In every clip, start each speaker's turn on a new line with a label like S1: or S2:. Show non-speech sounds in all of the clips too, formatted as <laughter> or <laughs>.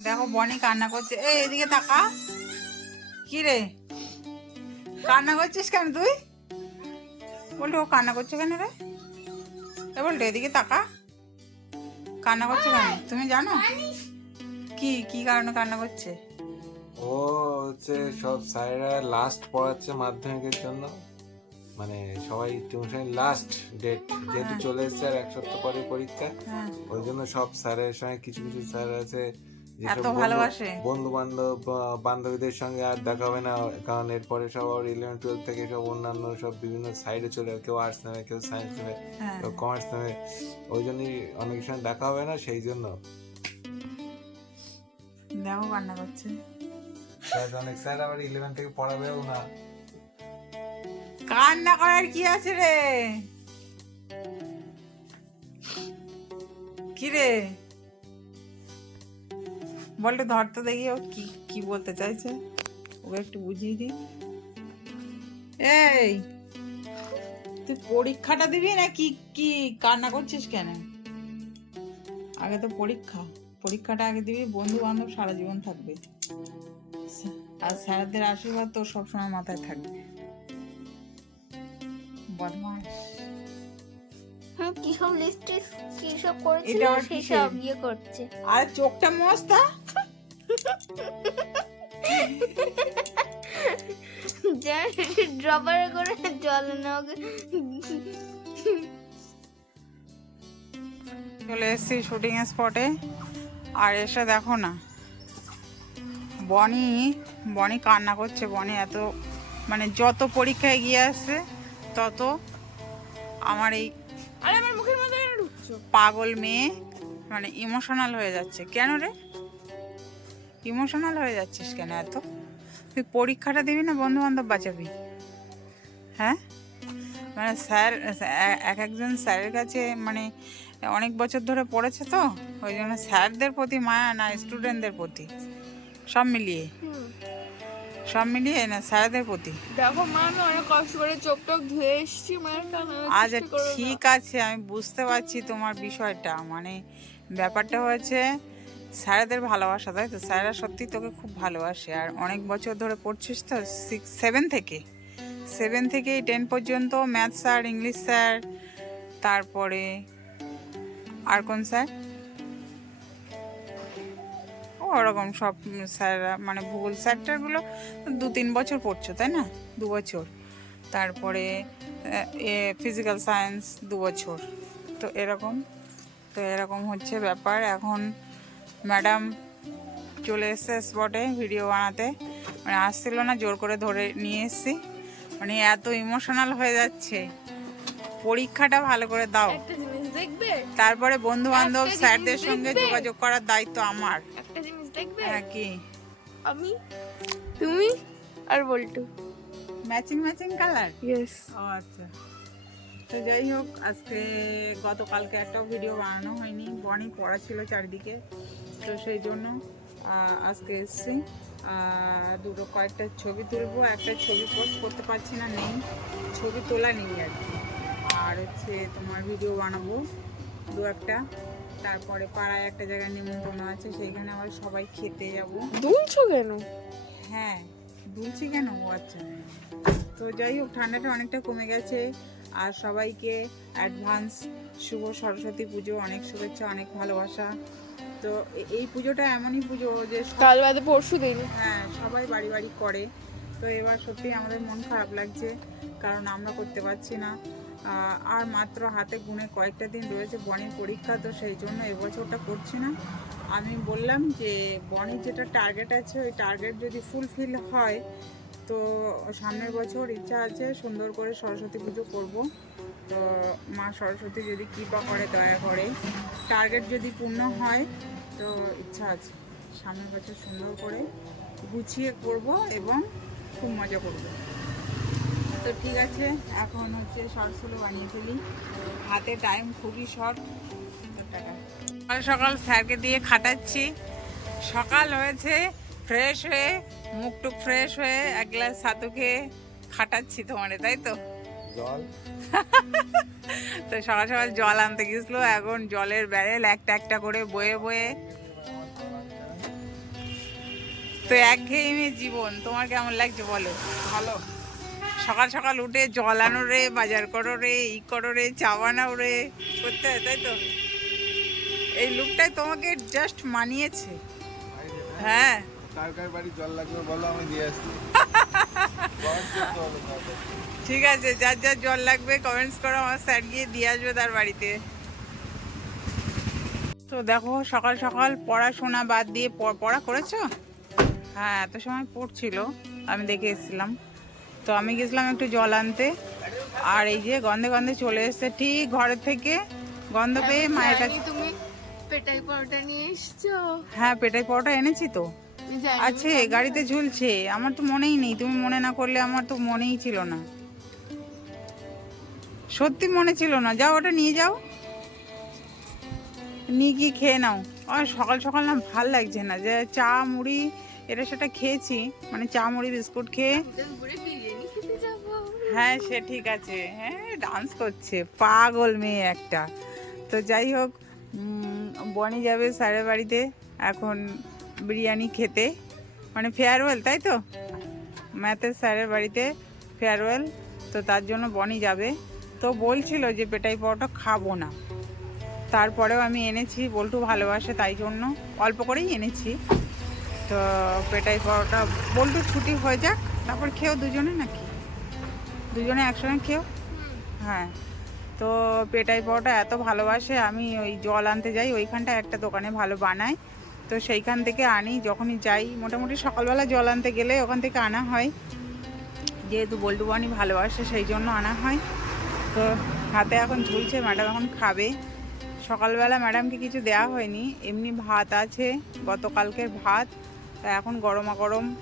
S1: দেখো বনি কান্না করছে। এই এদিকে তাকা কি রে? কান্না করছিস কেন তুই? বললি ও কান্না করছে কেন রে? এ বললি এদিকে তাকা কান্না করছে কেন? তুমি জানো? কি কি কারণে কান্না করছে?
S2: ও হচ্ছে সব স্যারেরা লাস্ট পড়াচ্ছে মাধ্যমিকের জন্য। মানে সবাই টিউশন লাস্ট ডেট যেহেতু চলে এসছে আর এক সপ্তাহ পরে পরীক্ষা
S1: হ্যাঁ।
S2: ওই জন্য সব স্যারের সঙ্গে কিছু কিছু স্যার আছে
S1: এত ভালোবাসে?
S2: বন্ধু বান্ধব বান্ধবীদের সঙ্গে আর দেখা হবে না কারণ এরপরে সব ইলেভেন টুয়েলভ থেকে সব অন্যান্য সব বিভিন্ন সাইডে চলে কেউ আর্টস নেবে কেউ সায়েন্স নেবে
S1: হ্যাঁ।
S2: কেউ কমার্স নেবে ওই জন্যই অনেক সময় দেখা হবে না সেই জন্য।
S1: দেখো কান্না করছে।
S2: স্যার অনেক স্যার আবার ইলেভেন থেকে পড়াবেও না।
S1: কান্না করার কি আছে রে? কি রে বলতো ধরতে দেখি ও কি কি বলতে চাইছে। ওকে একটু বুঝিয়ে দি এই তুই পরীক্ষাটা দিবি না কি কি কান্না করছিস কেন? আগে তো পরীক্ষা পরীক্ষাটা আগে দিবি বন্ধু বান্ধব সারা জীবন থাকবে। আর স্যারদের আশীর্বাদ তোর সবসময় মাথায় থাকবে। বদমাস।
S3: কি সব লিস্ট কি সব করেছিল ইয়ে করছে।
S1: আর চোখটা মস্তা
S3: ড্রপারে করে জল নেওয়াকে
S1: চলে এসেছি শুটিং স্পটে আর এসে দেখো না বনি বনি কান্না করছে বনি এত মানে যত পরীক্ষায় গিয়ে আসছে তত আমার এই
S3: আরে আমার মুখের মধ্যে
S1: পাগল মেয়ে মানে ইমোশনাল হয়ে যাচ্ছে। কেন রে? ইমোশনাল হয়ে যাচ্ছিস কেন এত? তুই পরীক্ষাটা দিবি না বন্ধু বান্ধব বাঁচাবি? হ্যাঁ? মানে স্যার এক একজন স্যারের কাছে মানে অনেক বছর ধরে পড়েছে তো ওই জন্য স্যারদের প্রতি মায়া না স্টুডেন্টদের প্রতি? সব মিলিয়ে? সব মিলিয়ে না স্যারদের প্রতি?
S3: দেখো মা আমি অনেক কষ্ট করে চোখ টোক ধুয়ে এসেছি
S1: আচ্ছা ঠিক আছে আমি বুঝতে পারছি তোমার বিষয়টা। মানে ব্যাপারটা হয়েছে স্যারেদের ভালোবাসা, তাই তো? স্যারেরা সত্যি তোকে খুব ভালোবাসে। আর অনেক বছর ধরে পড়ছিস তো? সিক্স সেভেন থেকে? সেভেন থেকে টেন পর্যন্ত ম্যাথ স্যার ইংলিশ স্যার, তারপরে আর কোন স্যার? ওরকম সব স্যাররা মানে ভূগোল স্যারটারগুলো দু তিন বছর পড়ছো, তাই না? দু বছর। তারপরে ফিজিক্যাল সায়েন্স দু বছর। তো এরকম তো এরকম হচ্ছে ব্যাপার। এখন ম্যাডাম চলে এসছে স্পটে ভিডিও বানাতে। মানে আসছিল না জোর করে ধরে নিয়ে এসছি। মানে এত ইমোশনাল হয়ে যাচ্ছে। পরীক্ষাটা ভালো করে দাও। তারপরে বন্ধু বান্ধব স্যারদের সঙ্গে যোগাযোগ করার দায়িত্ব আমার।
S3: একটা জিনিস দেখবে?
S1: হ্যাঁ কি?
S3: আমি তুমি আর Boltu.
S1: Matching matching colour
S3: yes
S1: ও আচ্ছা। তো যাই হোক আজকে গতকালকে একটাও ভিডিও বানানো হয়নি। বনি পড়া ছিল চারিদিকে তো সেই জন্য আজকে এসছি। দুটো কয়েকটা ছবি তুলবো একটা ছবি পোস্ট করতে পারছি না নেই। ছবি তোলা নেই আর কি। আর হচ্ছে তোমার ভিডিও বানাবো দু একটা। তারপরে পাড়ায় একটা জায়গায় নিমন্ত্রণ আছে সেইখানে আবার সবাই খেতে যাব।
S3: দুলছো কেন?
S1: হ্যাঁ দুলছি কেন? ও আচ্ছা। তো যাই হোক ঠান্ডাটা অনেকটা কমে গেছে। আর সবাইকে অ্যাডভান্স শুভ সরস্বতী পুজো অনেক শুভেচ্ছা অনেক ভালোবাসা। তো এই পুজোটা এমনই পুজো যে
S3: কাল বাদে পরশু দিন।
S1: হ্যাঁ সবাই বাড়ি বাড়ি করে। তো এবার সত্যি আমাদের মন খারাপ লাগছে কারণ আমরা করতে পারছি না। আর মাত্র হাতে গুনে কয়েকটা দিন রয়েছে বনির পরীক্ষা তো সেই জন্য এবছরটা করছি না। আমি বললাম যে বনির যেটা টার্গেট আছে ওই টার্গেট যদি ফুলফিল হয় তো সামনের বছর ইচ্ছা আছে সুন্দর করে সরস্বতী পুজো করব। তো মা সরস্বতী যদি কৃপা করে, দয়া করে। টার্গেট যদি পূর্ণ হয়, তো ইচ্ছা আছে। সামনের বছর সুন্দর করে গুছিয়ে করব এবং খুব মজা করব। তো ঠিক আছে, এখন হচ্ছে শর্ট সোলো বানিয়ে ফেলি। হাতে টাইম খুবই শর্ট সকাল সকাল স্যারকে দিয়ে খাটাচ্ছি। সকাল হয়েছে ফ্রেশ হয়ে মুখ টুক ফ্রেশ হয়ে এক গ্লাস ছাতু খেয়ে খাটাচ্ছি তোমারে তাই তো?
S2: জল? <laughs>
S1: তো সকাল সকাল জল আনতে গেছিল এখন জলের ব্যারেল একটা একটা করে বয়ে বয়ে। তো একঘেয়েমি জীবন তোমার কেমন লাগছে বলো?
S2: ভালো।
S1: সকাল সকাল উঠে জল আনো রে বাজার করো রে ই করো রে চা বানাও রে করতে হয় তাই তো? এই লুকটাই তোমাকে জাস্ট মানিয়েছে। হ্যাঁ।
S2: কার কার বাড়ি জল লাগবে বলো আমি দিয়ে আসছি।
S1: ঠিক আছে যার যার জল লাগবে কমেন্টস করো আমার স্যার গিয়ে দিয়ে আসবে তার বাড়িতে। তো দেখো সকাল সকাল পড়াশোনা বাদ দিয়ে প- পড়া করেছ? হ্যাঁ এত সময় পড়ছিল আমি দেখে এসেছিলাম। তো আমি গেছিলাম একটু জল আনতে আর এই যে গন্ধে গন্ধে চলে এসছে ঠিক ঘরের থেকে গন্ধ পেয়ে মায়ের কাছে
S3: তুমি পেটাই পরোটা নিয়ে এসছো।
S1: হ্যাঁ পেটাই পরোটা এনেছি তো। আছে গাড়িতে ঝুলছে। আমার তো মনেই নেই। তুমি মনে না করলে আমার তো মনেই ছিল না। সত্যি মনে ছিল না। যাও ওটা নিয়ে যাও। নিয়ে গিয়ে খেয়ে নাও। আর সকাল সকাল না ভালো লাগছে না। যে চা মুড়ি এটা সেটা খেয়েছি। মানে চা মুড়ি বিস্কুট খেয়ে। হ্যাঁ সে ঠিক আছে। হ্যাঁ ডান্স করছে। পাগল মেয়ে একটা। তো যাই হোক বনি যাবে স্যারের বাড়িতে। এখন বিরিয়ানি খেতে। মানে ফেয়ারওয়েল তাই তো? ম্যাথের স্যারের বাড়িতে ফেয়ারওয়েল তো তার জন্য বনি যাবে। তো বলছিল যে, পেটাই পরোটা খাব না। তারপরেও আমি এনেছি, বল্টু ভালোবাসে তাই জন্য। অল্প করেই এনেছি। তো পেটাই পরোটা বল্টু ছুটি হয়ে যাক, তারপর খেয়েও দুজনে নাকি? দুজনে একসঙ্গে খেয়েও? হ্যাঁ। তো পেটাই পরোটা এত ভালোবাসে, আমি ওই জল আনতে যাই ওইখানটা একটা দোকানে ভালো বানায়। তো সেইখান থেকে আনি, যখনই যাই। মোটামুটি সকালবেলা জল আনতে গেলে ওখান থেকে আনা হয়। যেহেতু বল্টু বানি ভালোবাসে, সেই জন্য আনা হয়। তো হাতে এখন ঝুলছে, ম্যাডাম এখন খাবে। সকালবেলা ম্যাডামকে কিছু দেওয়া হয়নি। এমনি ভাত আছে, গতকালকের ভাত। তা এখন গরমা গরম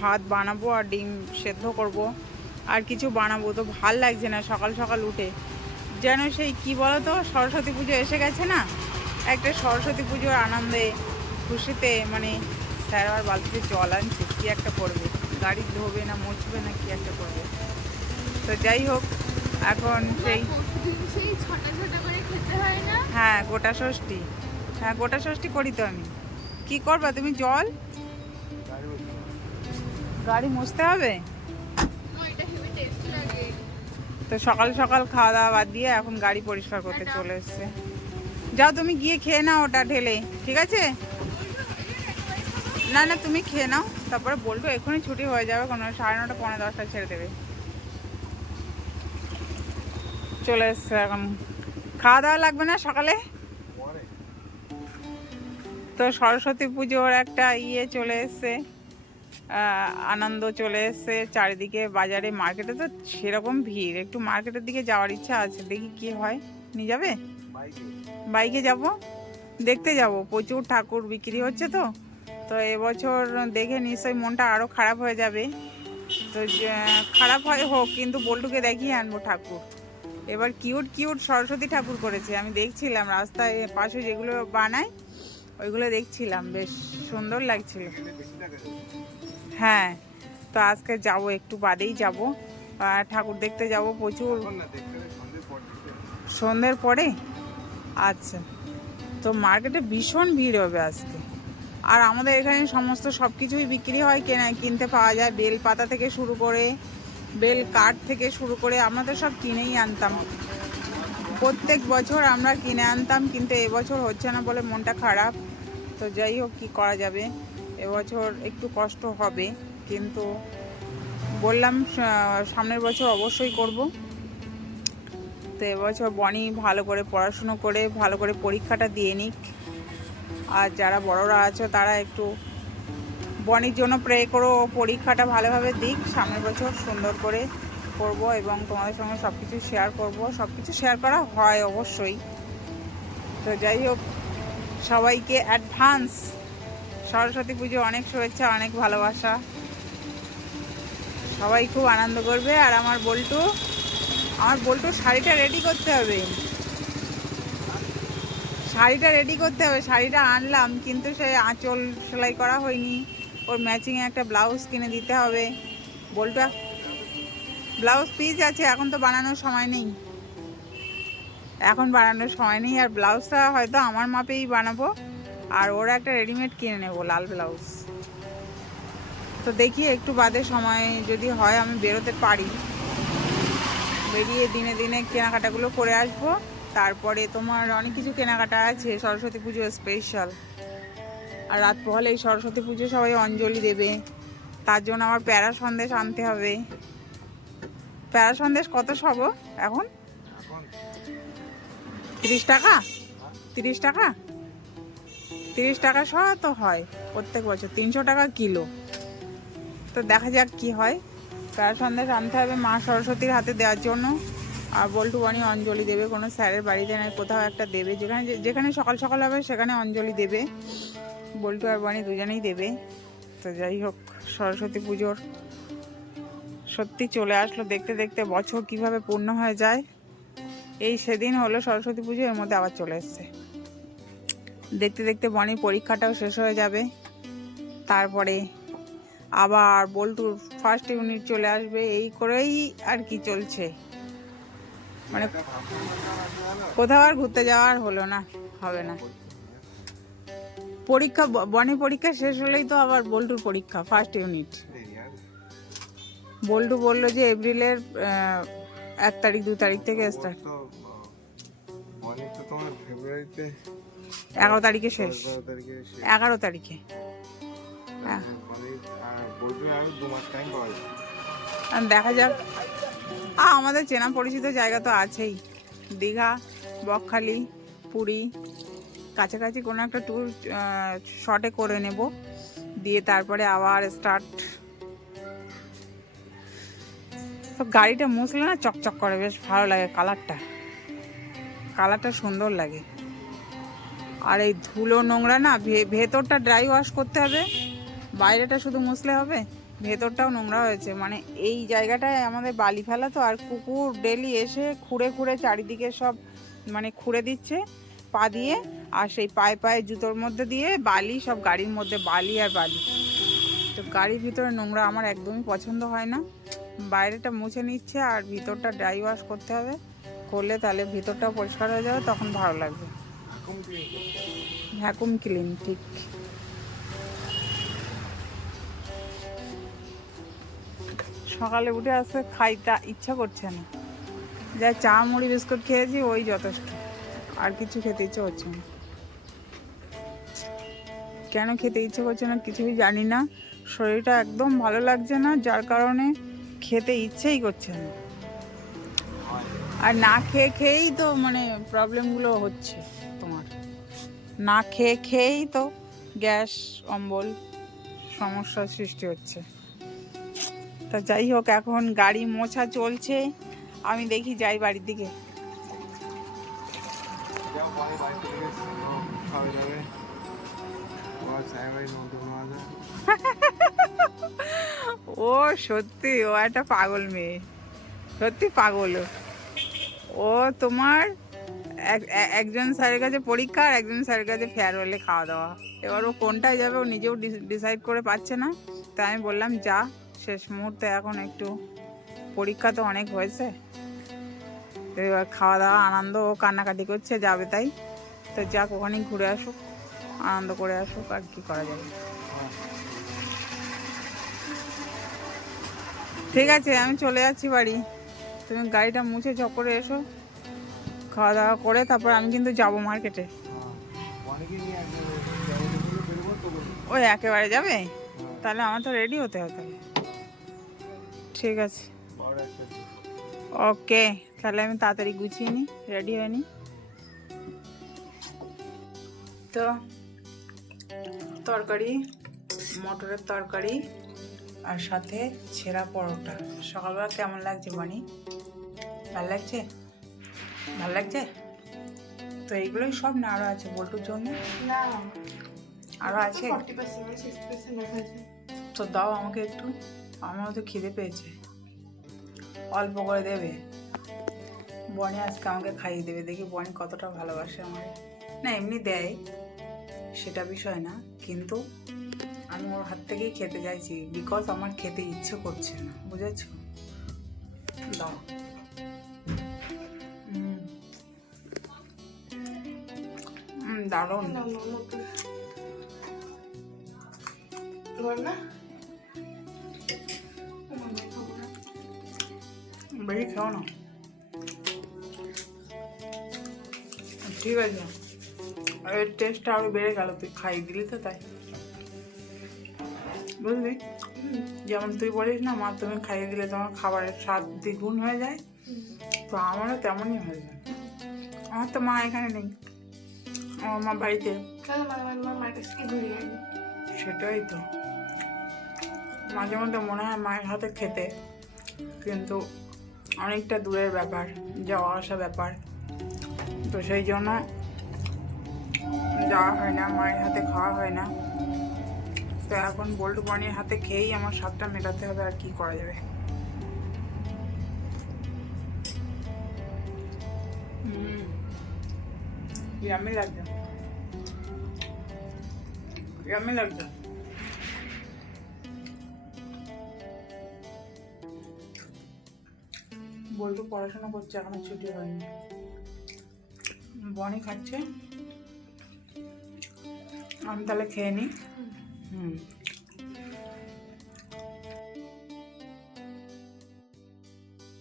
S1: ভাত বানাবো আর ডিম সেদ্ধ করব। আর কিছু বানাবো তো ভালো লাগছে না সকাল সকাল উঠে। যেন সেই কি বলতো, সরস্বতী পুজো এসে গেছে না? একটা সরস্বতী পুজোর আনন্দে খুশিতে মানে স্যার আবার বালতিতে জল আনছে কী একটা করবে? গাড়ি ধোবে না মুছবে না কী একটা করবে? তো যাই হোক এখন সেই
S3: হয়
S1: গোটা ষষ্ঠী। হ্যাঁ গোটা ষষ্ঠী করি তো আমি। কি করবা তুমি জল? গাড়ি মুছতে হবে? তো সকাল সকাল খাওয়া দাওয়া বাদ দিয়ে এখন গাড়ি পরিষ্কার করতে চলে এসছে। যাও তুমি গিয়ে খেয়ে নাও ওটা ঢেলে, ঠিক আছে? না না, তুমি খেয়ে নাও, তারপরে বলব এখনই ছুটি হয়ে যাবে, কোনো সাড়ে নটা পনেরো দশটা ছেড়ে দেবে। চলে এসছে এখন। খাওয়া দাওয়া লাগবে না সকালে? তো সরস্বতী পুজোর একটা ইয়ে চলে এসছে আনন্দ চলে এসছে, চারিদিকে বাজারে, মার্কেটে তো সেরকম ভিড়। একটু মার্কেটের দিকে যাওয়ার ইচ্ছা আছে, দেখি কি হয়। নিয়ে যাবে? বাইকে যাব? দেখতে যাব। প্রচুর ঠাকুর বিক্রি হচ্ছে তো। তো এবছর দেখে নিশ্চয়ই মনটা আরও খারাপ হয়ে যাবে। তো খারাপ হয় হোক, কিন্তু বল্টুকে দেখিয়ে আনব ঠাকুর। এবার কিউট কিউট সরস্বতী ঠাকুর করেছে। আমি দেখছিলাম, রাস্তায় পাশে যেগুলো বানায়, ওইগুলো দেখছিলাম। বেশ সুন্দর লাগছিল। হ্যাঁ তো আজকে যাব, একটু বাদেই যাব। ঠাকুর দেখতে যাব প্রচুর। সন্ধ্যের পরে? আচ্ছা। তো মার্কেটে ভীষণ ভিড় হবে আজকে। আর আমাদের এখানে সমস্ত সব কিছুই বিক্রি হয়, কেনা, কিনতে পাওয়া যায়। বেল পাতা থেকে শুরু করে বেল কাঠ থেকে শুরু করে আমরা তো সব কিনেই আনতাম। প্রত্যেক বছর আমরা কিনে আনতাম, কিন্তু এবছর হচ্ছে না বলে মনটা খারাপ। তো যাই হোক, কী করা যাবে? এবছর একটু কষ্ট হবে, কিন্তু বললাম সামনের বছর অবশ্যই করব। তো এবছর বনি ভালো করে পড়াশুনো করে, ভালো করে পরীক্ষাটা দিয়ে নিক। আর যারা বড়রা আছো, তারা একটু বনির জন্য প্রে করো, পরীক্ষাটা ভালোভাবে দিক, সামনের বছর সুন্দর করে করব এবং তোমাদের সঙ্গে সব কিছু শেয়ার করব। সব কিছু শেয়ার করা হয় অবশ্যই। তো যাই হোক, সবাইকে অ্যাডভান্স সরস্বতী পুজো অনেক শুভেচ্ছা, অনেক ভালোবাসা। সবাই খুব আনন্দ করবে। আর আমার বল্টু আমার বল্টু শাড়িটা রেডি করতে হবে। শাড়িটা রেডি করতে হবে, শাড়িটা আনলাম, কিন্তু সে আঁচল সেলাই করা হয়নি। ওর ম্যাচিংয়ে একটা ব্লাউজ কিনে দিতে হবে। বল্টু ব্লাউজ পিস আছে, এখন তো বানানোর সময় নেই। এখন বানানোর সময় নেই, আর ব্লাউজটা হয়তো আমার মাপেই বানাবো, আর ওরা একটা রেডিমেড কিনে নেব, লাল ব্লাউজ তো দেখি, একটু বাদে সময় যদি হয়, আমি বেরোতে পারি। বেরিয়ে দিনে দিনে কেনাকাটাগুলো করে আসব। তারপরে তোমার অনেক কিছু কেনাকাটা আছে, সরস্বতী পুজো স্পেশাল আর রাত পোহালে এই সরস্বতী পুজো সবাই অঞ্জলি দেবে। তার জন্য আমার প্যারা সন্দেশ আনতে হবে। প্যারা সন্দেশ কত সব এখন? তিরিশ টাকা? তিরিশ টাকা? তিরিশ টাকা সহ তো হয় প্রত্যেক বছর, তিনশো টাকা কিলো। তো দেখা যাক কি হয়। প্যারা সন্দেশ আনতে হবে মা সরস্বতীর হাতে দেওয়ার জন্য। আর বল্টু বাণী অঞ্জলি দেবে, কোনো স্যারের বাড়িতে নয়, কোথাও একটা দেবে। যেখানে যেখানে সকাল সকাল হবে সেখানে অঞ্জলি দেবে। বল্টু আর বাণী দুজনেই দেবে। তো যাই হোক, সরস্বতী পুজোর সত্যি চলে আসলো। দেখতে দেখতে বছর কীভাবে পূর্ণ হয়ে যায়। এই সেদিন হলো সরস্বতী পুজো, এর মধ্যে আবার চলে এসছে। দেখতে দেখতে বনির পরীক্ষাটাও শেষ হয়ে যাবে। তারপরে আবার বল্টুর ফার্স্ট ইউনিট চলে আসবে এই করেই আর কি চলছে। মানে? কোথাও আর ঘুরতে যাওয়ার হলো না হবে না। পরীক্ষা বনি পরীক্ষা শেষ হলেই তো আবার বল্টুর পরীক্ষা ফার্স্ট ইউনিট বল্টু বলল যে এপ্রিলের এক তারিখ দু তারিখ থেকে স্টার্ট এগারো তারিখে শেষ।
S2: এগারো তারিখে।
S1: দেখা যাক। আমাদের চেনা পরিচিত জায়গা তো আছেই। দীঘা বকখালি পুরী। কাছাকাছি কোনো একটা ট্যুর শর্টে করে নেব। দিয়ে তারপরে আবার স্টার্ট তো গাড়িটা মুছলে না চকচক করে বেশ ভালো লাগে কালারটা কালারটা সুন্দর লাগে। আর এই ধুলো নোংরা না ভেতরটা ড্রাই ওয়াশ করতে হবে। বাইরেটা শুধু মুছলে হবে ভেতরটাও নোংরা হয়েছে। মানে এই জায়গাটায় আমাদের বালি ফেলা তো আর কুকুর ডেলি এসে খুঁড়ে খুঁড়ে চারিদিকে সব মানে খুঁড়ে দিচ্ছে পা দিয়ে আর সেই পায়ে পায়ে জুতোর মধ্যে দিয়ে বালি সব গাড়ির মধ্যে বালি আর বালি। তো গাড়ির ভিতরে নোংরা আমার একদমই পছন্দ হয় না। বাইরেটা মুছে নিচ্ছে আর ভিতরটা ড্রাই ওয়াশ করতে হবে। করলে তাহলে ভিতরটাও পরিষ্কার হয়ে যাবে তখন ভালো লাগবে। ভ্যাকুম ক্লিন ঠিক। সকালে উঠে আসতে খাইতে ইচ্ছা করছে না। যা চা, মুড়ি, বিস্কুট খেয়েছি, ওই যথেষ্ট। আর কিছু খেতে ইচ্ছে করছে না। কেন খেতে ইচ্ছে করছে না কিছুই জানি না। শরীরটা একদম ভালো লাগছে না, যার কারণে খেতে ইচ্ছেই করছে না। আর না খেয়ে খেয়েই তো মানে প্রবলেমগুলো হচ্ছে তোমার। না খেয়ে খেয়েই তো গ্যাস, অম্বল সমস্যার সৃষ্টি হচ্ছে। তা যাই হোক, এখন গাড়ি মোছা চলছে। আমি দেখি যাই বাড়ির দিকে। <laughs> ও, সত্যি, ও একটা পাগল মেয়ে। সত্যি পাগল ও। তোমার এক- একজন স্যারের কাছে পরীক্ষা আর একজন স্যারের কাছে ফেয়ারওয়েলে খাওয়া দাওয়া। এবার ও কোনটায় যাবে, ও নিজেও ডিসাইড করে পাচ্ছে না। তাই আমি বললাম, যা। শেষ মুহূর্তে এখন একটু পরীক্ষা তো অনেক হয়েছে। এবার খাওয়া দাওয়া আনন্দ ও কান্নাকাটি করছে, যাবে তাই। তো যাক ওখানে ঘুরে আসুক, আনন্দ করে আসুক, আর কি করা যাবে। ঠিক আছে, আমি চলে যাচ্ছি বাড়ি। তুমি গাড়িটা মুছে চক্করে এসো। খাওয়া দাওয়া করে তারপর আমি কিন্তু যাব মার্কেটে ওই একেবারে যাবে? তাহলে আমার তো রেডি হতে হবে। ঠিক আছে। ওকে তাহলে আমি তাড়াতাড়ি গুছিয়ে নিই রেডি হয়ে নিই। তো তরকারি মটরের তরকারি আর সাথে ছেঁড়া পরোটা। সকালবেলা কেমন লাগছে বানি? ভালো লাগছে? ভালো লাগছে? তো এইগুলোই সব না আরও আছে বল্টুর জন্য? আরও আছে? তো দাও আমাকে একটু। আমারও তো খিদে পেয়েছে। অল্প করে দেবে। বনি আজকে আমাকে খাইয়ে দেবে। দেখি বনি কতটা ভালোবাসে আমার না, এমনি দেয়। সেটা বিষয় না। কিন্তু আমি ওর হাত থেকেই খেতে চাইছি। বিকজ আমার খেতে ইচ্ছে করছে না। বুঝেছ? দাও। দারুণ।
S3: না।
S1: বেশি খাও না ঠিক আছে এর টেস্টটা আরও বেড়ে গেল তুই খাইয়ে দিলি তো তাই বুঝলি যেমন তুই বলিস না মা তুমি খাইয়ে দিলে তোমার খাবারের স্বাদ দ্বিগুণ হয়ে যায় তো আমারও তেমনই হয়ে যায় আমার তো মা এখানে নেই আমার মা বাড়িতে সেটাই তো মাঝে মধ্যে মনে হয় মায়ের হাতে খেতে কিন্তু অনেকটা দূরের ব্যাপার, যাওয়া আসা ব্যাপার। তো সেই জন্য যাওয়া হয় না, মায়ের হাতে খাওয়া হয় না। তো এখন বল্টু বানির হাতে খেয়েই আমার স্বাদটা মেটাতে হবে আর কি করা যাবে। ইয়ামি লাগছে। ইয়ামি লাগছে। বল্টু পড়াশোনা করছে এখনও ছুটি হয়নি। বনি খাচ্ছে। আমি তাহলে খেয়ে নিই। হুম।